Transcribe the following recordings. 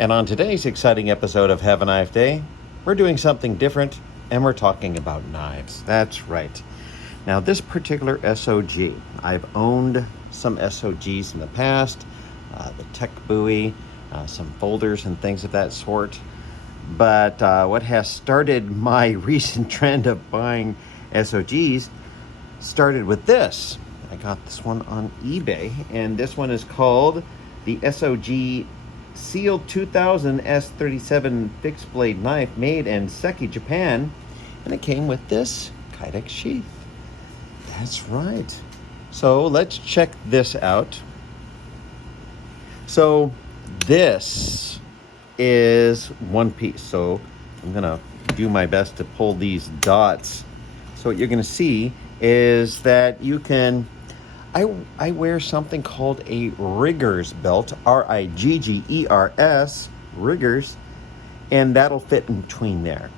And on today's exciting episode of Have a Knife Day, we're doing something different and we're talking about knives. That's right. Now this particular SOG, I've owned some SOGs in the past, the Tech Buoy, some folders and things of that sort. But what has started my recent trend of buying SOGs started with this. I got this one on eBay, and this one is called the SOG Seal 2000 S37 fixed blade knife made in Seki, Japan, and it came with this Kydex sheath. That's right. So let's check this out. So this is one piece. So I'm gonna do my best to pull these dots. So what you're gonna see is that you can, I wear something called a riggers belt, R-I-G-G-E-R-S, riggers, and that'll fit in between there.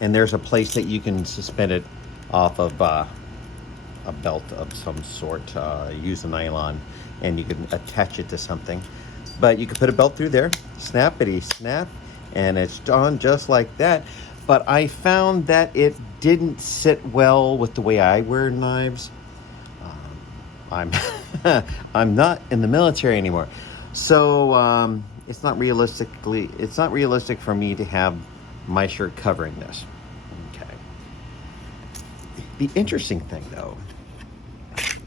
And there's a place that you can suspend it off of a belt of some sort, use a nylon, and you can attach it to something. But you can put a belt through there, snappity snap, and it's on just like that. But I found that it didn't sit well with the way I wear knives. I'm I'm not in the military anymore, so it's not realistic for me to have my shirt covering this. Okay. The interesting thing though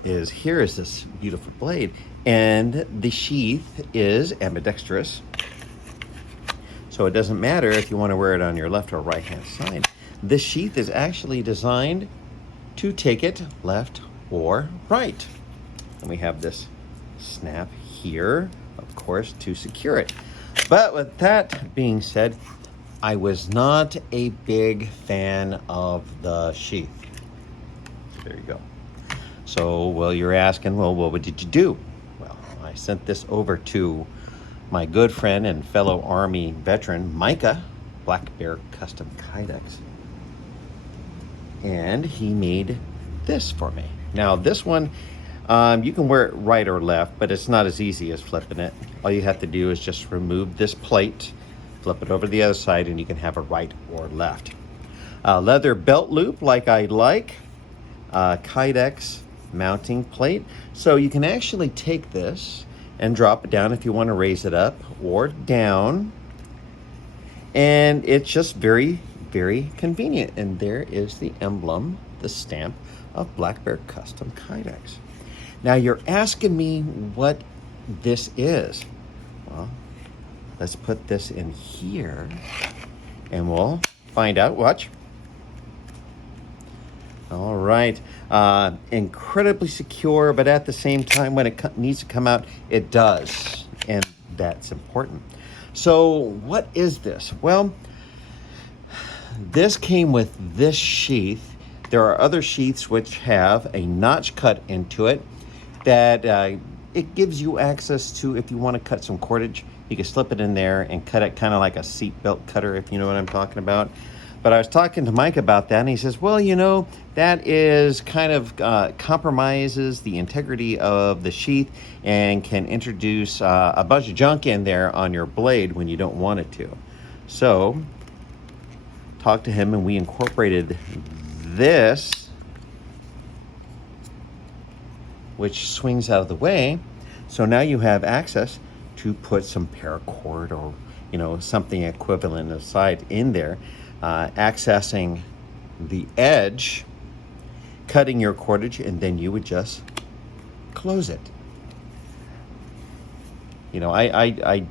is here is this beautiful blade, and the sheath is ambidextrous, so it doesn't matter if you want to wear it on your left or right hand side. This sheath is actually designed to take it left or right. And we have this snap here, of course, to secure it. But with that being said, I was not a big fan of the sheath. There you go. So, well, you're asking, well, what did you do? Well, I sent this over to my good friend and fellow Army veteran, Mica, Black Bear Custom Kydex. And he made this for me. Now, this one, you can wear it right or left, but it's not as easy as flipping it. All you have to do is just remove this plate, flip it over to the other side, and you can have a right or left. Leather belt loop, like I like. Kydex mounting plate. So you can actually take this and drop it down if you want to raise it up or down. And it's just very, very convenient. And there is the emblem, the stamp of Black Bear Custom Kydex. Now you're asking me what this is. Well, let's put this in here and we'll find out. Watch. All right. Incredibly secure, but at the same time, when it needs to come out, it does. And that's important. So what is this? Well, this came with this sheath. There are other sheaths which have a notch cut into it that it gives you access to, if you want to cut some cordage, you can slip it in there and cut it kind of like a seat belt cutter, if you know what I'm talking about. But I was talking to Mike about that, and he says, well, you know, that is kind of compromises the integrity of the sheath and can introduce a bunch of junk in there on your blade when you don't want it to. So, talked to him, and we incorporated this, which swings out of the way. So now you have access to put some paracord or, you know, something equivalent aside in there, accessing the edge, cutting your cordage, and then you would just close it. You know, I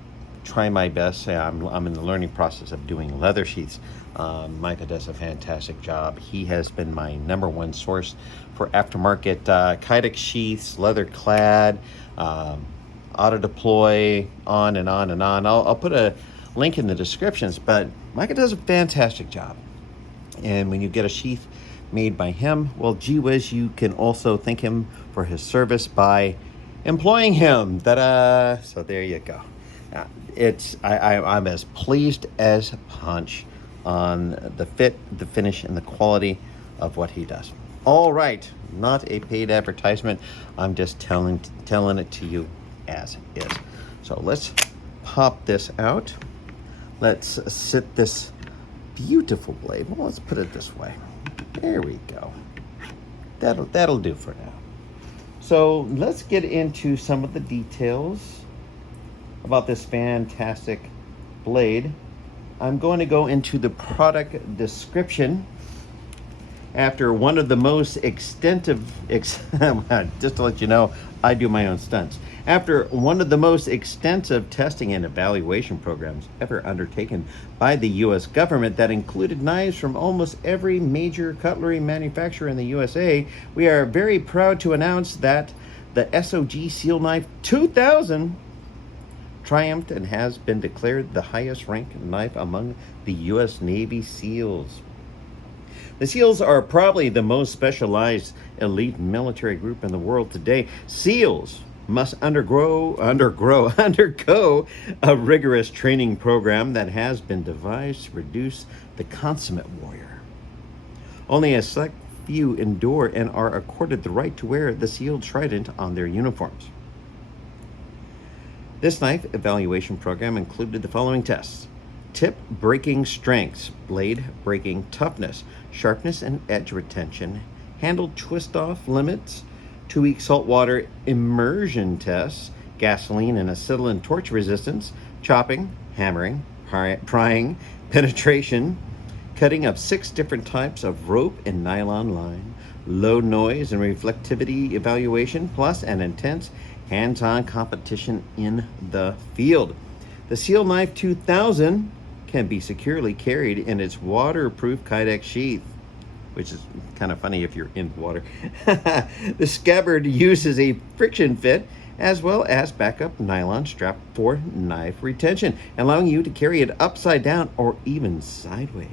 try my best. I'm in the learning process of doing leather sheaths. Mica does a fantastic job. He has been my #1 source for aftermarket Kydex sheaths, leather clad, auto deploy, on and on and on. I'll put a link in the descriptions, but Mica does a fantastic job. And when you get a sheath made by him, well, gee whiz, you can also thank him for his service by employing him. Ta-da! So there you go. I'm as pleased as punch on the fit, the finish, and the quality of what he does. All right, not a paid advertisement. I'm just telling it to you as is. So let's pop this out. Let's sit this beautiful blade. Well, let's put it this way. There we go. That'll do for now. So let's get into some of the details about this fantastic blade. I'm going to go into the product description. After one of the most extensive, just to let you know, I do my own stunts. After one of the most extensive testing and evaluation programs ever undertaken by the U.S. government that included knives from almost every major cutlery manufacturer in the USA, we are very proud to announce that the SOG Seal Knife 2000 triumphed and has been declared the highest ranked knife among the U.S. Navy SEALs. The SEALs are probably the most specialized elite military group in the world today. SEALs must undergo a rigorous training program that has been devised to produce the consummate warrior. Only a select few endure and are accorded the right to wear the SEAL trident on their uniforms. This knife evaluation program included the following tests: tip breaking strengths, blade breaking toughness, sharpness and edge retention, handle twist off limits, 2-week saltwater immersion tests, gasoline and acetylene torch resistance, chopping, hammering, prying, penetration, cutting of 6 different types of rope and nylon line, low noise and reflectivity evaluation, plus an intense hands-on competition in the field. The Seal Knife 2000 can be securely carried in its waterproof Kydex sheath, which is kind of funny if you're in water. The scabbard uses a friction fit as well as backup nylon strap for knife retention, allowing you to carry it upside down or even sideways.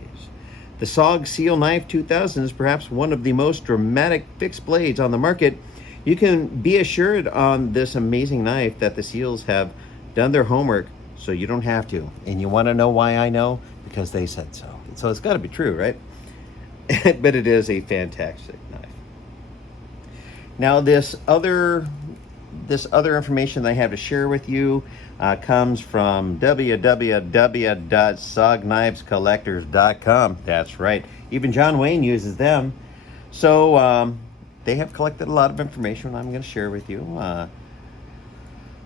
The SOG Seal Knife 2000 is perhaps one of the most dramatic fixed blades on the market. You can be assured on this amazing knife that the SEALs have done their homework, so you don't have to. And you want to know why I know? Because they said so. So it's got to be true, right? But it is a fantastic knife. Now this other information that I have to share with you comes from www.sognivescollectors.com. That's right. Even John Wayne uses them. So they have collected a lot of information I'm going to share with you.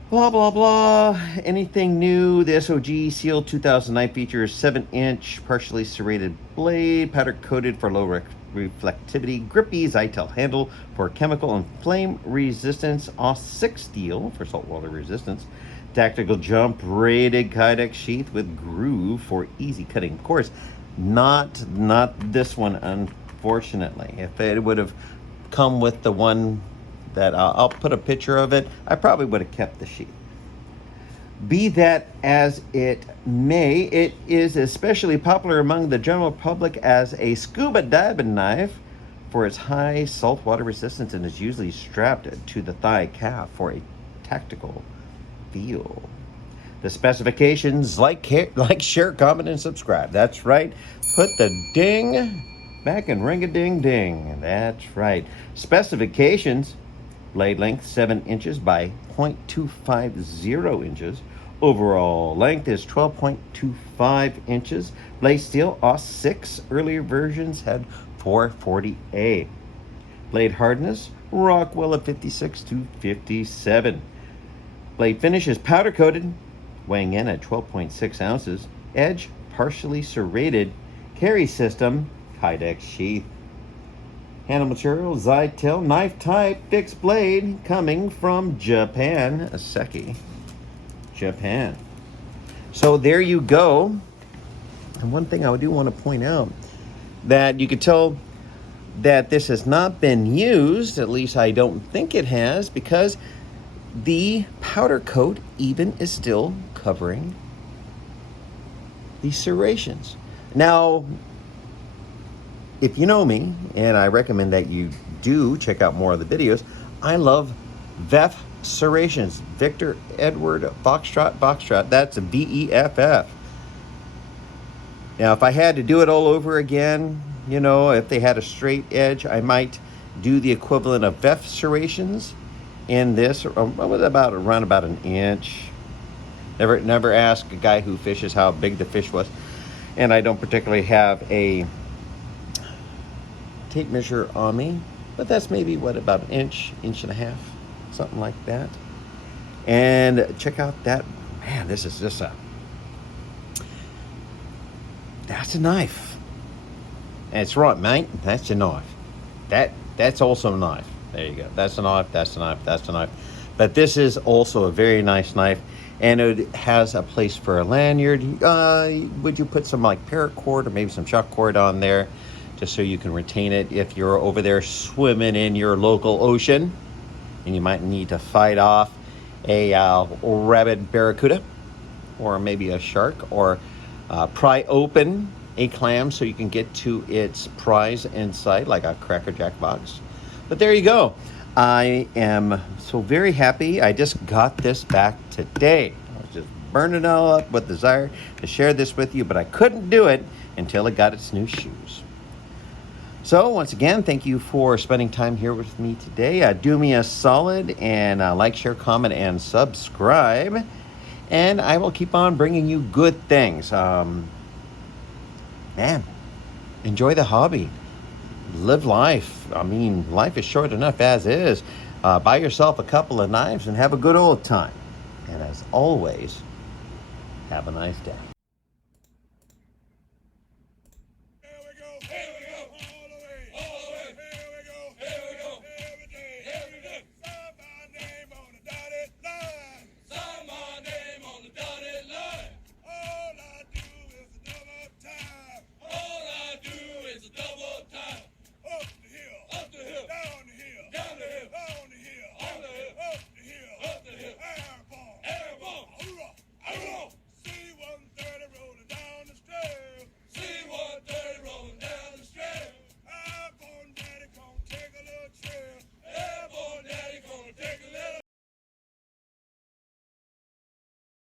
Blah, blah, blah. Anything new? The SOG Seal 2009 features 7-inch partially serrated blade, powder coated for low reflectivity, grippy Zytel handle for chemical and flame resistance, AUS-6 steel for saltwater resistance, tactical jump rated Kydex sheath with groove for easy cutting. Of course, not this one, unfortunately. If it would have come with the one that I'll put a picture of it, I probably would have kept the sheath. Be that as it may, it is especially popular among the general public as a scuba diving knife for its high saltwater resistance and is usually strapped to the thigh calf for a tactical feel. The specifications, like, share, comment, and subscribe. That's right. Put the ding back and ring-a-ding-ding. That's right. Specifications: blade length 7 inches by 0.250 inches. Overall length is 12.25 inches. Blade steel AUS-6. Earlier versions had 440A. Blade hardness Rockwell at 56 to 57. Blade finish is powder coated, weighing in at 12.6 ounces. Edge partially serrated. Carry system Kydex sheath. Handle material Zytel. Knife type fixed blade coming from Japan. Seki, Japan. So there you go. And one thing I do want to point out, that you could tell that this has not been used, at least I don't think it has, because the powder coat even is still covering the serrations. Now, if you know me, and I recommend that you do check out more of the videos, I love VEF serrations. Victor Edward Foxtrot. That's a VEFF. Now, if I had to do it all over again, you know, if they had a straight edge, I might do the equivalent of VEF serrations in this, around about an inch. Never ask a guy who fishes how big the fish was. And I don't particularly have a tape measure on me, but that's maybe what, about an inch and a half, something like that. And check out that, man, this is just that's a knife. And it's right, mate, that's a knife. That's also a knife. There you go. That's a knife, that's a knife, that's a knife. But this is also a very nice knife, and it has a place for a lanyard. Would you put some like paracord or maybe some chuck cord on there, just so you can retain it if you're over there swimming in your local ocean, and you might need to fight off a rabid barracuda, or maybe a shark, or pry open a clam so you can get to its prize inside, like a Cracker Jack box. But there you go. I am so very happy. I just got this back today. I was just burning it all up with desire to share this with you, but I couldn't do it until it got its new shoes. So once again, thank you for spending time here with me today. Do me a solid and like, share, comment, and subscribe. And I will keep on bringing you good things. Man, enjoy the hobby. Live life. I mean, life is short enough as is. Buy yourself a couple of knives and have a good old time. And as always, have a nice day.